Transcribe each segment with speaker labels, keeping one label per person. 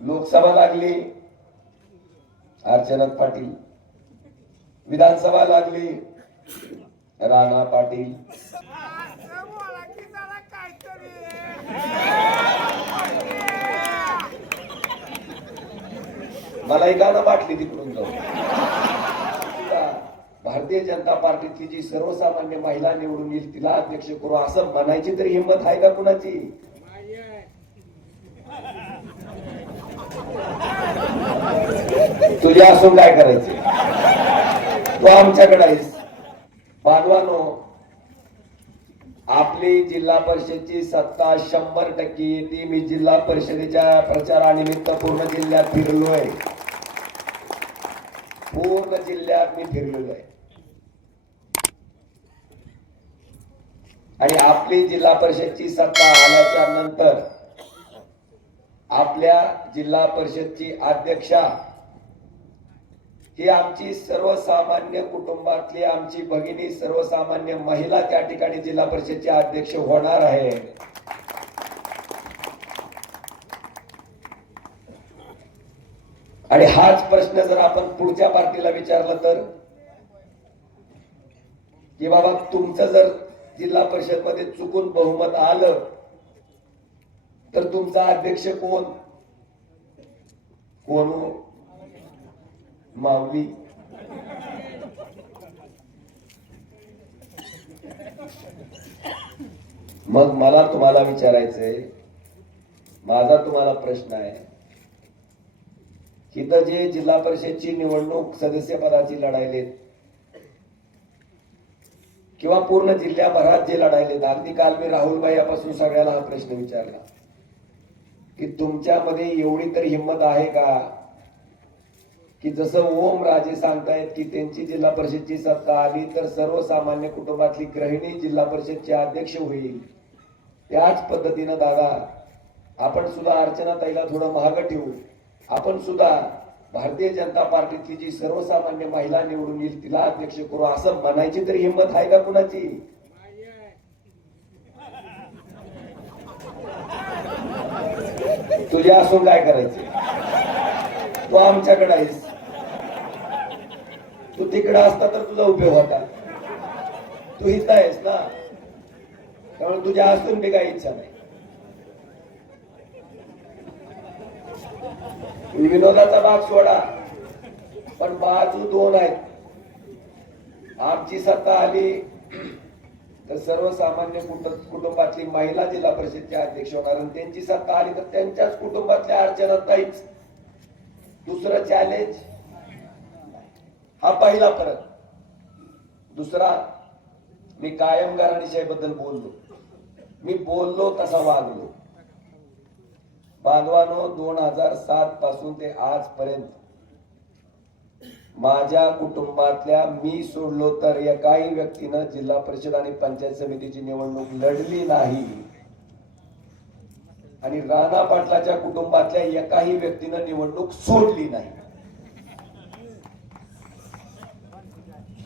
Speaker 1: लोकसभा लागली अर्चनाथ पाटील विधानसभा लागली राणा पाटील. मला एक गाणं वाटली तिकडून जाऊन. भारतीय जनता पार्टीची जी सर्वसामान्य महिला निवडून येईल तिला अध्यक्ष करू असं म्हणायची तरी हिंमत आहे का कुणाची? तुझ्या असून काय करायचे? तू आमच्याकडे आहेस. बांधवानो आपली जिल्हा परिषदची सत्ता शंभर टक्के येते. मी जिल्हा परिषदेच्या प्रचारानिमित्त पूर्ण जिल्ह्यात फिरलोय. पूर्ण जिल्ह्यात मी फिरलेलो आहे. आणि आपली जिल्हा परिषदची सत्ता आल्याच्यानंतर आपल्या जिल्हा परिषदची अध्यक्षा ही आमची सर्वसामान्य कुटुंबातली आमची भगिनी सर्वसामान्य महिला त्या ठिकाणी जिल्हा परिषदचे अध्यक्ष होणार आहे आणि हाच प्रश्न जर आपण पुढच्या पार्टीला विचारला तर की बाबा तुमचं जर जिल्हा परिषदमध्ये चुकून बहुमत आलं तर तुमचा अध्यक्ष कोण? कोण हो? माऊली. मग मला तुम्हाला विचारायचंय माझा तुम्हाला प्रश्न आहे. इथं जे जिल्हा परिषदची निवडणूक सदस्य पदाची लढायलेत किंवा पूर्ण जिल्ह्याभरात जे लढायलेत अगदी काल मी राहुलबाई यापासून सगळ्याला हा प्रश्न विचारला की तुमच्यामध्ये एवढी तरी हिंमत आहे का? की जसं ओम राजे सांगतायत की त्यांची जिल्हा परिषदची सत्ता आली तर सर्वसामान्य कुटुंबातली गृहिणी जिल्हा परिषदचे अध्यक्ष होईल. त्याच पद्धतीनं दादा आपण सुद्धा अर्चना ताईला थोडं महाग ठेवू. आपण सुद्धा भारतीय जनता पार्टीतली जी सर्वसामान्य महिला निवडून येईल तिला अध्यक्ष करू. असं म्हणायची तरी हिंमत आहे का कुणाची? तुझ्या असून काय करायचे? तू आमच्याकडे आहेस. तू तिकडे असता तर तुझा उपयोग होता. तू इथं आहेस ना. त्यामुळे तुझ्या असून बी काही इच्छा नाही. विनोदाचा भाग सोडा. पण बाजू दोन आहेत. आमची सत्ता आली तर सर्वसामान्य कुटुंबातली महिला जिल्हा परिषदचे अध्यक्ष होणार आणि त्यांची सत्ता आली तर त्यांच्याच कुटुंबातल्या अर्चनाताईच दुसरं चॅलेंज हा पहिला परत दुसरा मी कायमबद्दल बोललो. मी बोललो तसा वागलो. बांधवानो दोन हजार सात पासून ते आजपर्यंत माझ्या कुटुंबातल्या मी सोडलो तर एकाही व्यक्तीनं जिल्हा परिषद आणि पंचायत समितीची निवडणूक लढली नाही. आणि राणा पाटलाच्या कुटुंबातल्या एकाही व्यक्तीनं निवडणूक सोडली नाही.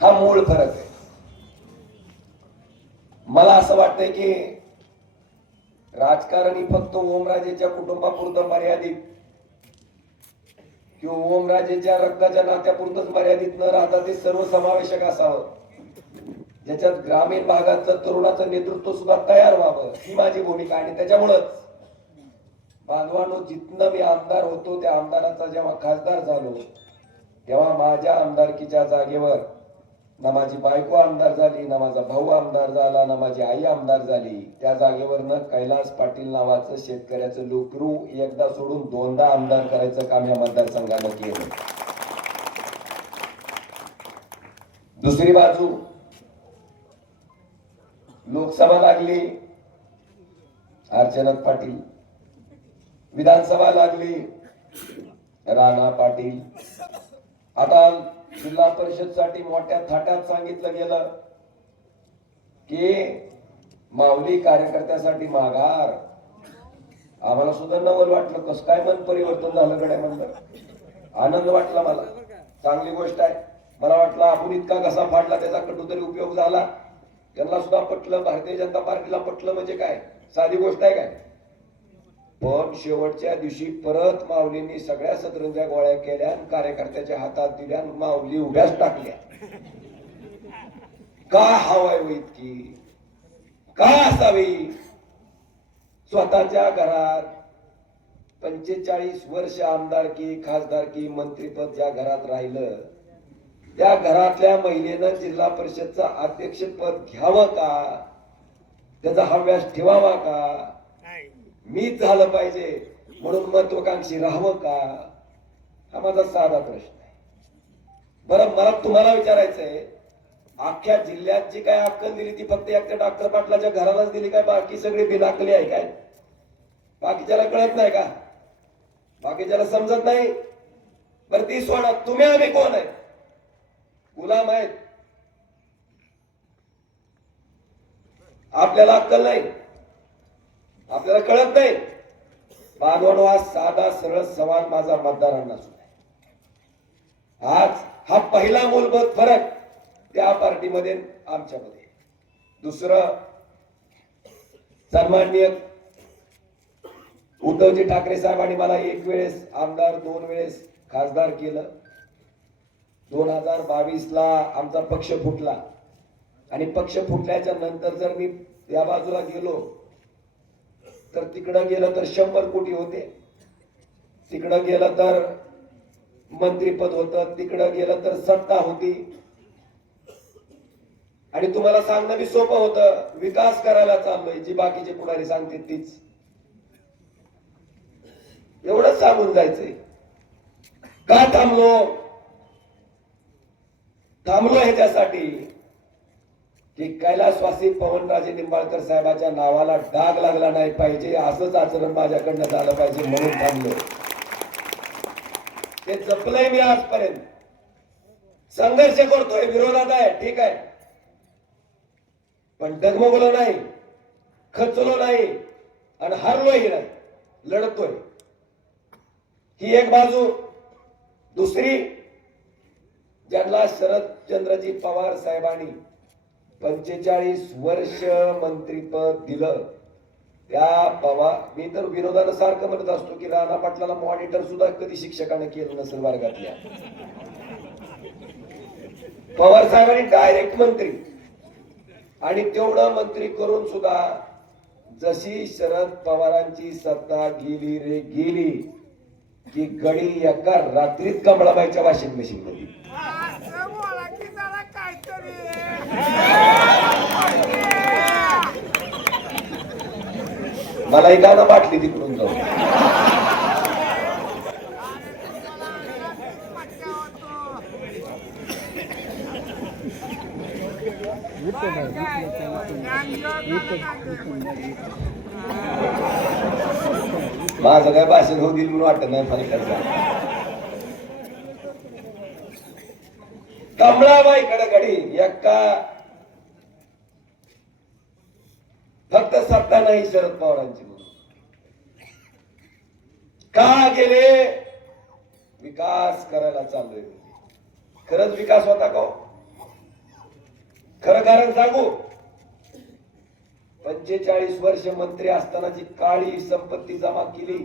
Speaker 1: हा मूळ फरक आहे. मला असं वाटतंय की राजकारणी फक्त ओमराजेच्या कुटुंबापुरतं मर्यादित किंवा ओमराजेच्या रक्ताच्या नात्यापुरतच मर्यादित न राहता ते सर्वसमावेशक असावं. ज्याच्यात ग्रामीण भागातलं तरुणाचं नेतृत्व सुद्धा तयार व्हावं ही माझी भूमिका आणि त्याच्यामुळंच बांधवानो जिथनं मी आमदार होतो त्या आमदाराचा जेव्हा खासदार झालो तेव्हा माझ्या आमदारकीच्या जागेवर ना माझी बायको आमदार झाली ना माझा भाऊ आमदार झाला ना माझी आई आमदार झाली. त्या जागेवरनं कैलास पाटील नावाचं शेतकऱ्याचं लोकरू एकदा सोडून दोनदा आमदार करायचं काम या मतदारसंघानं केलं. दुसरी बाजू. लोकसभा लागली. अर्चनाथ पाटील. विधानसभा लागली. राणा पाटील. आता जिल्हा परिषदसाठी मोठ्या थाटात सांगितलं गेलं की माऊली कार्यकर्त्यासाठी माघार. आम्हाला सुद्धा नवल वाटलं कस काय मन परिवर्तन झालं गड्या म्हणलं आनंद वाटला मला. चांगली गोष्ट आहे. मला वाटलं आपण इतका कसा फाडला त्याचा कटुतरी उपयोग झाला. त्यांना सुद्धा पटलं भारतीय जनता पार्टीला पटलं म्हणजे काय? साधी गोष्ट आहे काय? पण शेवटच्या दिवशी परत माऊलींनी सगळ्या सतरंजा गोळ्या केल्या आणि कार्यकर्त्याच्या हातात दिल्या आणि माऊली उभ्याच टाकल्या. का हवाय हो इतकी? का असावी? स्वतःच्या घरात पंचेचाळीस वर्ष आमदारकी खासदारकी मंत्रीपद ज्या घरात राहिलं त्या घरातल्या महिलेनं जिल्हा परिषदचं अध्यक्षपद घ्यावं का? त्याचा हव्यास ठेवावा का? मीच झालं पाहिजे. म्हणून महत्वाकांक्षी राहावं का? हा माझा साधा प्रश्न आहे. बरं मला तुम्हाला विचारायचंय अख्ख्या जिल्ह्यात जी काय अक्कल दिली ती फक्त एकट्या डॉक्टर पाटलाच्या घरालाच दिली काय? बाकी सगळी बिनाकली आहे काय? बाकीच्याला कळत नाही का? बाकीच्याला समजत नाही? बरं ती सोडा. तुम्ही आम्ही कोण आहे? गुलाम आहेत. आपल्याला अक्कल नाही. आपल्याला कळत नाही. बांधवणवा साधा सरळ सवाल माझा मतदारांना आज हा पहिला मूलभूत फरक त्या पार्टीमध्ये आमच्यामध्ये. दुसरं सन्माननीय उद्धवजी ठाकरे साहेबांनी मला एक वेळेस आमदार दोन वेळेस खासदार केलं. दोन हजार बावीस ला आमचा पक्ष फुटला. आणि पक्ष फुटल्याच्या नंतर जर मी त्या बाजूला गेलो तर तिकडं गेलं तर शंभर कोटी होते. तिकडं गेलं तर मंत्रीपद होतं. तिकडं गेलं तर सत्ता होती. आणि तुम्हाला सांगणं बी सोपं होतं. विकास करायला चाललोय. जी बाकीचे पुढारी सांगते तीच. एवढंच सांगून जायचंय. का थांबलो? थांबलो ह्याच्यासाठी. की कैलासवासी पवनराजे निंबाळकर साहेबाच्या नावाला डाग लागला नाही पाहिजे असंच आचरण माझ्याकडनं झालं पाहिजे म्हणून थांबलो. ते जपलंय मी आजपर्यंत. संघर्ष करतोय विरोधात आहे ठीक आहे. पण डगमगलो नाही खचलो नाही आणि हरलोही नाही लढतोय. ही एक बाजू. दुसरी ज्यांना शरदचंद्रजी पवार साहेबांनी पंचेचाळीस वर्ष मंत्रीपद दिलं. त्या पवार मी तर विरोधानं सारखं म्हणत असतो की राणा पाटलाला मॉनिटर सुद्धा कधी शिक्षकाने केलं नसेल वर्गातल्या. पवार साहेबांनी डायरेक्ट मंत्री. आणि तेवढं मंत्री करून सुद्धा जशी शरद पवारांची सत्ता गेली रे गेली की गडी एका रात्रीत कमळाबाईच्या वॉशिंग मशीन मध्ये
Speaker 2: असं बोला की जरा काहीतरी
Speaker 1: मला एक गाणं वाटली तिकडून
Speaker 2: जाऊ
Speaker 1: माझं काय भाषण होऊ देईल म्हणून वाटत नाही फलकाचा कमळाबाई कडकडी एका फक्त सत्ता नाही शरद पवारांची म्हणून. का गेले? विकास करायला चाललोय खरंच विकास होता का हो? खरं कारण सांगू. पंचेचाळीस वर्ष मंत्री असताना जी काळी संपत्ती जमा केली.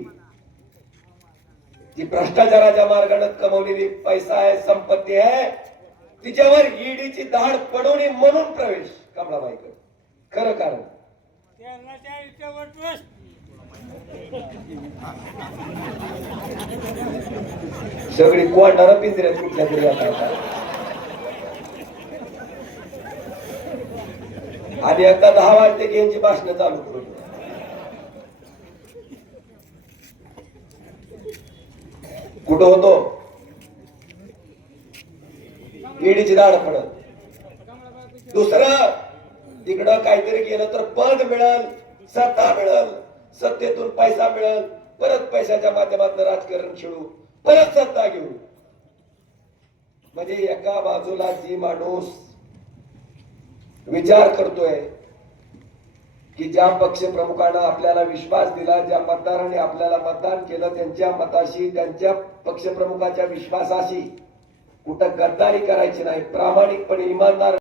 Speaker 1: जी भ्रष्टाचाराच्या मार्गाने कमवलेली पैसा आहे संपत्ती आहे. तिच्यावर ईडीची धाड पडवणे म्हणून प्रवेश कमलाबाईकडे. खरं कारण? सगळी कोंडारा पिंजऱ्यात कुठल्या तरी. आणि आता दहा वाजते की यांची भाषणं चालू करू. कुठं होतो? ईडीची दाड पडत दुसरं तिकडं काहीतरी गेलं तर पद मिळल सत्ता मिळल सत्तेतून पैसा मिळल परत पैशाच्या माध्यमातून राजकारण खेळू परत सत्ता घेऊ. म्हणजे एका बाजूला जी माणूस विचार करतोय की ज्या पक्ष प्रमुखानं आपल्याला विश्वास दिला ज्या मतदारांनी आपल्याला मतदान केलं त्यांच्या मताशी त्यांच्या पक्षप्रमुखाच्या विश्वासाशी कुठं गद्दारी करायची नाही प्रामाणिकपणे इमानदार